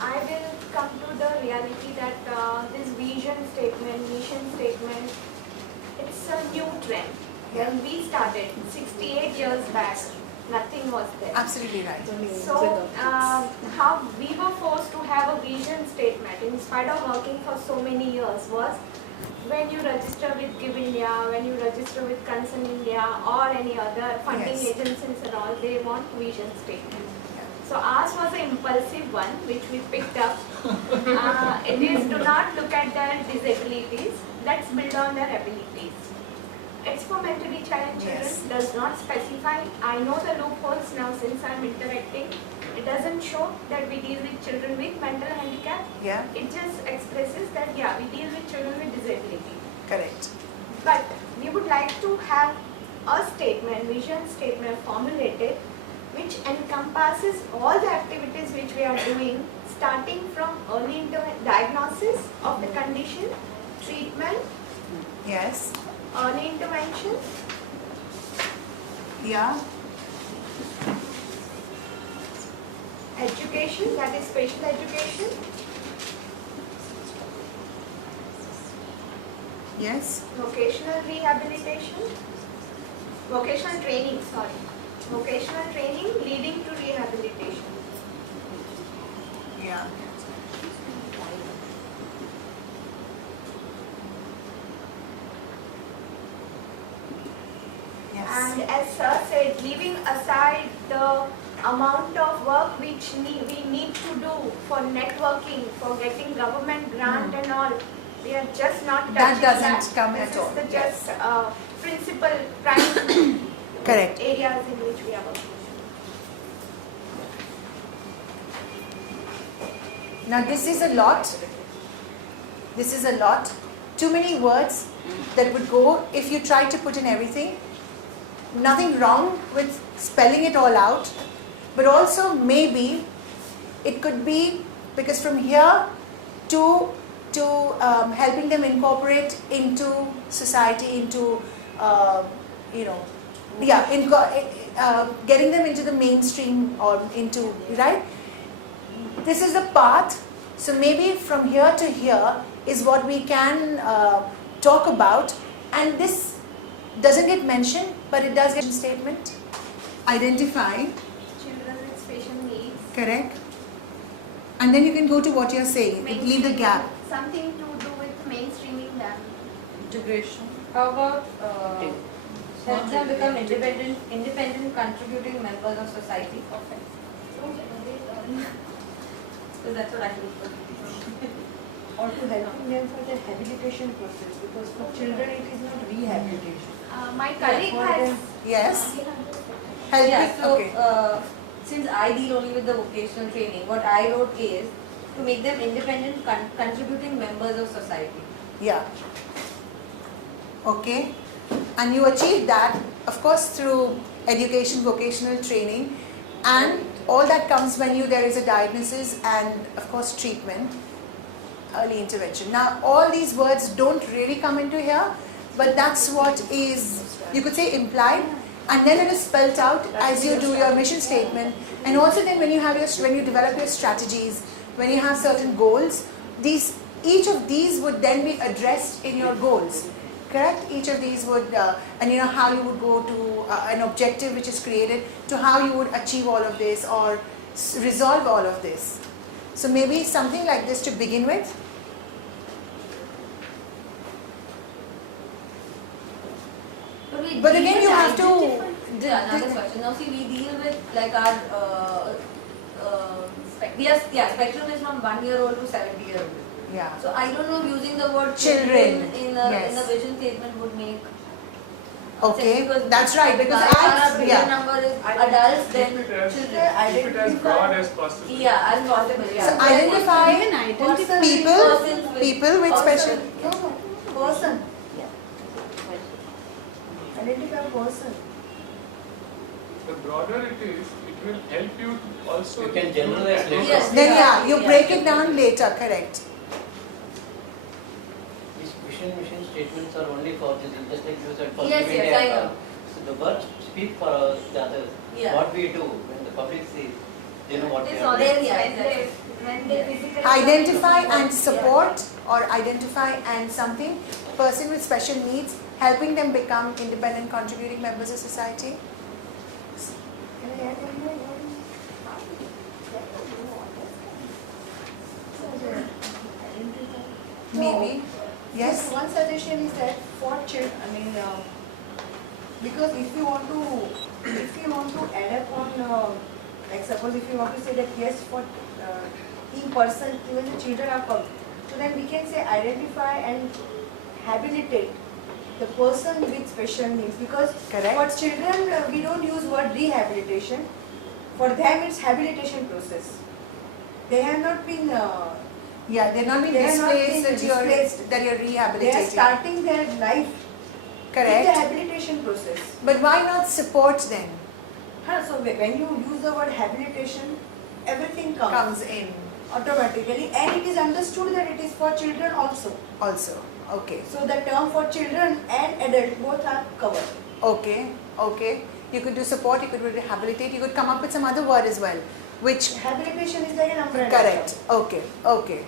I will come to the reality that this vision statement, mission statement, it's a new trend. When we started 68 years back, nothing was there. Absolutely right. So, how we were forced to have a vision statement in spite of working for so many years was when you register with Give India, when you register with Concern India or any other funding Yes. agencies and all, they want vision statement. So ours was an impulsive one which we picked up. It is do not look at their disabilities, let's build on their abilities. It's for mentally challenged children, Yes. does not specify. I know the loopholes now since I'm interacting. It doesn't show that we deal with children with mental handicap. Yeah, It just expresses that yeah, we deal with children with disability. correct. But we would like to have a statement, vision statement formulated which encompasses all the activities which we are doing starting from early diagnosis of the condition, treatment, Yes. early intervention, Yeah. education, that is special education, Yes. vocational rehabilitation, vocational training, sorry, vocational training leading to rehabilitation. Yeah. Yes. And as Sir said, leaving aside the amount of work which we need to do for networking, for getting government grant and all, we are just not That touching doesn't come this at all, is the yes. just principal prime Correct. areas in which we are working. Now this is a lot. This is a lot. Too many words that would go if you try to put in everything. Nothing wrong with spelling it all out, but also maybe it could be because from here to helping them incorporate into society, into getting them into the mainstream or into right. This is the path. So maybe from here to here is what we can talk about, and this doesn't get mentioned, but it does get a statement. Identify, Children with special needs. correct, and then you can go to what you're saying. Leave the gap. Something to do with mainstreaming them. Integration. How about help them become independent contributing members of society? So that's what I look for. Or to helping them for the rehabilitation process, because for children it is not rehabilitation. My colleague for has. them. Yes. Help Yeah, it. so Okay. since I deal only with the vocational training, what I wrote is to make them independent contributing members of society. Yeah. Okay. And you achieve that, of course, through education, vocational training, and all that comes when there is a diagnosis and, of course, treatment, early intervention. Now, all these words don't really come into here, but that's what is, you could say, implied, and then it is spelled out as you do your mission statement, and also then when you develop your strategies, when you have certain goals, each of these would then be addressed in your goals. Correct? Each of these would, and you know how you would go to an objective which is created, to how you would achieve all of this or resolve all of this. So maybe something like this to begin with. But again, you have to. Another question. Now, see, we deal with like our spectrum is from 1 year old to 70 year old. Yeah. So I don't know if using the word Children, in yes. a vision statement would make Okay, sense, because that's right. Because our bigger yeah. number is adults than Keep it as, children. keep it as broad as possible. Yeah, as possible. Yeah. So identify Even identify people with special. Person. Identify a person. The broader it is, it will help you also. You can generalize later. Yes. Then yeah, you Yeah. break it down later. Correct. These mission statements are only for this, just like you said, for Yes, giving yes, I data. know. So the words speak for the others. Yeah. What we do when the public sees, They know what they This are. already- doing. yeah, when they physically Identify and support, or identify and something, person with special needs, helping them become independent contributing members of society. Can I add one more word? Maybe. Yes. Just one suggestion is that for children, because if you want to add up on, like suppose if you want to say that yes, for in person, even the children are come, so then we can say identify and habilitate the person with special needs, because Correct. for children we don't use word rehabilitation. For them it's habilitation process. They have not been. Yeah, they're not being They are not displaced, being displaced. that you're They are rehabilitating. starting their life with the Correct. rehabilitation process. But why not support them? So when you use the word habilitation, everything comes Comes in automatically, and it is understood that it is for children also. also. Okay. So the term for children and adult both are covered. Okay. Okay. You could do support, you could do rehabilitate, you could come up with some other word as well. Which Habilitation is like an umbrella. correct. Okay. Okay.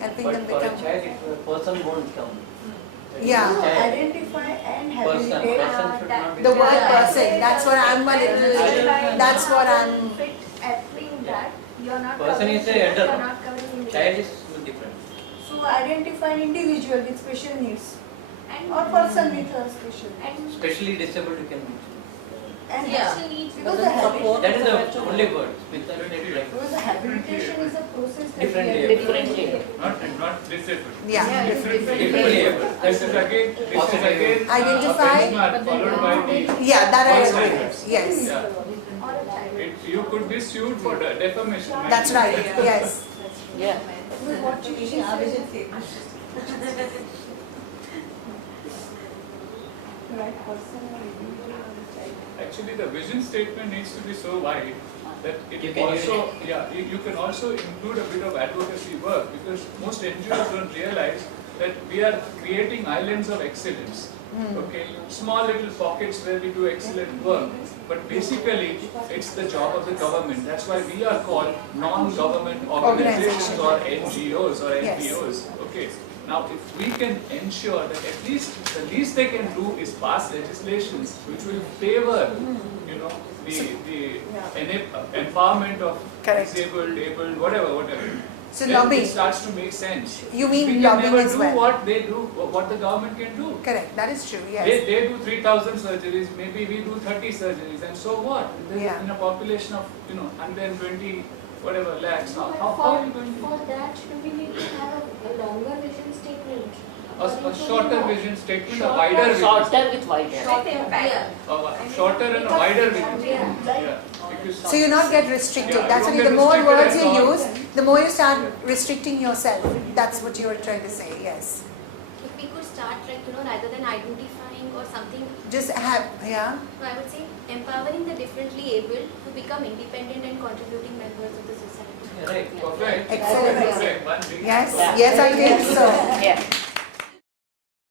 Helping them But for a become child, a person won't come. Yeah. So Child. identify and Person habilitate. should not be. the word Yeah. person. That's what I'm a little. That's what I'm. fit applying that you're not Person covering is a children, adult. you're not covering Child individuals. is different. So identify an individual with special needs And or person with a special needs. and Especially disabled, you can mention. And Yeah. special needs because the Support. That is the only word. Without it, like because the habilitation is a process that Differently we are able. doing. Not disabled. Yeah. differently able. This is again Identify. a benchmark followed by the Yeah, that I All agree. standards. Yes. Yeah. or a child. You could be sued for defamation. That's right. Yes. Yeah. What you said. Right person or individual or a child. Actually, the vision statement needs to be so wide that it You can also, you can also include a bit of advocacy work, because most NGOs don't realize that we are creating islands of excellence. Okay, small little pockets where we do excellent work, but basically it's the job of the government. That's why we are called non-government organizations or NGOs or Yes. NPOs. Okay. Now, if we can ensure that at least the least they can do is pass legislations which will favor, the empowerment of Correct. disabled, abled, whatever. So then lobbying. it starts to make sense. You mean we can lobbying never as do well. what they do, what the government can do. Correct. That is true. Yes. They do 3,000 surgeries, maybe we do 30 surgeries, and so what? Yeah. In a population of 120 whatever lakhs. How For, are you going to? for that, do we need to have a longer vision statement? A shorter vision statement, a Shorter- wider vision. Shorter with wider. Short impact. Shorter and a wider vision. Yeah. Yeah. Because So you not get restricted. Yeah, That's you only don't the get more restricted words at you all. use, the more you start restricting yourself. That's what you were trying to say. Yes. If we could start, rather than identifying or something, Just have, yeah. no, I would say empowering the differently able to become independent and contributing members of the society. Right. perfect. Excellent. Perfect. One big- Yes. Yeah. Yes, I think so. Yeah.